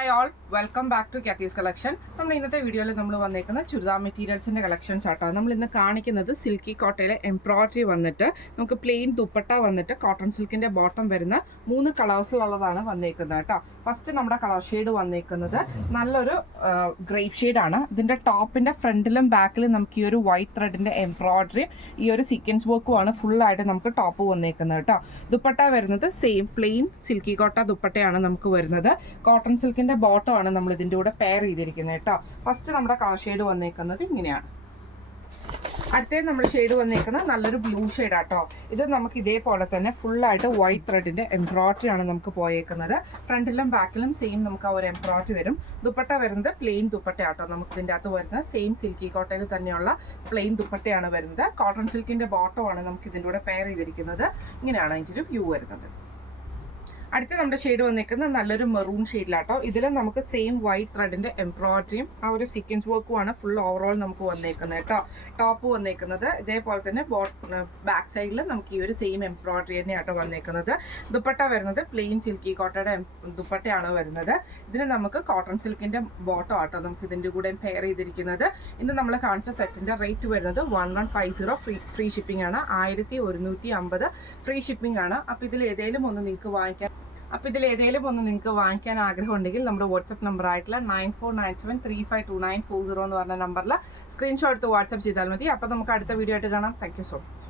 Hi all, welcome back to Kathy's collection. നമ്മൾ ഇന്നത്തെ വീഡിയോയിൽ നമ്മൾ വന്നേക്കുന്ന ചുരിദാർ മെറ്റീരിയൽസിൻ്റെ കളക്ഷൻസ് ആട്ടോ. നമ്മൾ ഇന്ന് കാണിക്കുന്നത് സിൽക്കി കോട്ടയിലെ എംബ്രോയിഡറി വന്നിട്ട് നമുക്ക് പ്ലെയിൻ ദുപ്പട്ട വന്നിട്ട് കോട്ടൺ സിൽക്കിൻ്റെ ബോട്ടം വരുന്ന 3 കളേഴ്സിലുള്ളതാണ് വന്നേക്കുന്നത് കേട്ടോ. ഫസ്റ്റ് നമ്മുടെ കളർ ഷെയ്ഡ് വന്നേക്കുന്നത് നല്ലൊരു ഗ്രേപ്പ് ഷെയ്ഡാണ്. ഇതിൻ്റെ ടോപ്പിൻ്റെ ഫ്രണ്ടിലും ബാക്കിലും നമുക്ക് ഈ ഒരു വൈറ്റ് ത്രെഡിൻ്റെ എംബ്രോയിഡറി ഈ ഒരു സീക്വൻസ് വർക്കുമാണ് ഫുള്ളായിട്ട് നമുക്ക് ടോപ്പ് വന്നേക്കുന്നത് കേട്ടോ. ദുപ്പട്ട വരുന്നത് സെയിം പ്ലെയിൻ സിൽക്കി കോട്ട ദുപ്പട്ടയാണ് നമുക്ക് വരുന്നത്. കോട്ടൺ സിൽക്കിന്റെ ബോട്ടം ആണ് നമ്മൾ ഇതിന്റെ കൂടെ പെയർ ചെയ്തിരിക്കുന്നത് കേട്ടോ. ഫസ്റ്റ് നമ്മുടെ കളർ ഷെയ്ഡ് വന്നേക്കുന്നത് ഇങ്ങനെയാണ്. അടുത്തത് നമ്മൾ ഷെയ്ഡ് വന്നേക്കുന്നത് നല്ലൊരു ബ്ലൂ ഷെയ്ഡ് ആട്ടോ. ഇത് നമുക്ക് ഇതേപോലെ തന്നെ ഫുള്ളായിട്ട് വൈറ്റ് ത്രെഡിന്റെ എംബ്രോയിഡറി ആണ് നമുക്ക് പോയേക്കുന്നത്. ഫ്രണ്ടിലും ബാക്കിലും സെയിം നമുക്ക് ആ ഒരു എംബ്രോയിഡറി വരും. ദുപ്പട്ട വരുന്നത് പ്ലെയിൻ ദുപ്പട്ട ആട്ടോ. നമുക്ക് ഇതിൻ്റെ അകത്ത് വരുന്നത് സെയിം സിൽക്കി കോട്ടയിൽ തന്നെയുള്ള പ്ലെയിൻ ദുപ്പട്ടയാണ് വരുന്നത്. കോട്ടൺ സിൽക്കിന്റെ ബോട്ടം ആണ് നമുക്ക് ഇതിൻ്റെ കൂടെ പെയർ ചെയ്തിരിക്കുന്നത്. ഇങ്ങനെയാണ് അതിൻ്റെ ഒരു വ്യൂ വരുന്നത്. അടുത്ത നമ്മുടെ ഷെയ്ഡ് വന്നിരിക്കുന്നത് നല്ലൊരു മെറൂൺ ഷെയ്ഡിലാട്ടോ. ഇതിലും നമുക്ക് സെയിം വൈറ്റ് ത്രെഡിന്റെ എംബ്രോയിഡറിയും ആ ഒരു സീക്വൻസ് വർക്കുമാണ് ഫുൾ ഓവറോൾ നമുക്ക് വന്നേക്കുന്നത് കേട്ടോ. ടോപ്പ് വന്നേക്കുന്നത് ഇതേപോലെ തന്നെ ബാക്ക് സൈഡിൽ നമുക്ക് ഈ ഒരു സെയിം എംബ്രോയിഡറി തന്നെയാട്ടോ വന്നേക്കുന്നത്. ദുപ്പട്ട വരുന്നത് പ്ലെയിൻ സിൽക്കി കോട്ടയുടെ ദുപ്പട്ടയാണ് വരുന്നത്. ഇതിന് നമുക്ക് കോട്ടൺ സിൽക്കിന്റെ ബോട്ടം ആട്ടോ നമുക്ക് ഇതിൻ്റെ കൂടെ പെയർ ചെയ്തിരിക്കുന്നത്. ഇന്ന് നമ്മൾ കാണിച്ച സെറ്റിന്റെ റേറ്റ് വരുന്നത് 1150 ഫ്രീ ഷിപ്പിംഗ് ആണ്. 1150 ഫ്രീ ഷിപ്പിംഗ് ആണ്. അപ്പോൾ ഇതിൽ ഏതെങ്കിലും ഒന്ന് നിങ്ങൾക്ക് വാങ്ങിക്കാൻ ആഗ്രഹം ഉണ്ടെങ്കിൽ നമ്മുടെ വാട്സപ്പ് നമ്പർ ആയിട്ടുള്ള 9497352940 എന്ന് പറഞ്ഞ നമ്പറിൽ സ്ക്രീൻഷോട്ട് എടുത്ത് വാട്സപ്പ് ചെയ്താൽ മതി. അപ്പോൾ നമുക്ക് അടുത്ത വീഡിയോ ആയിട്ട് കാണാം. Thank you so much.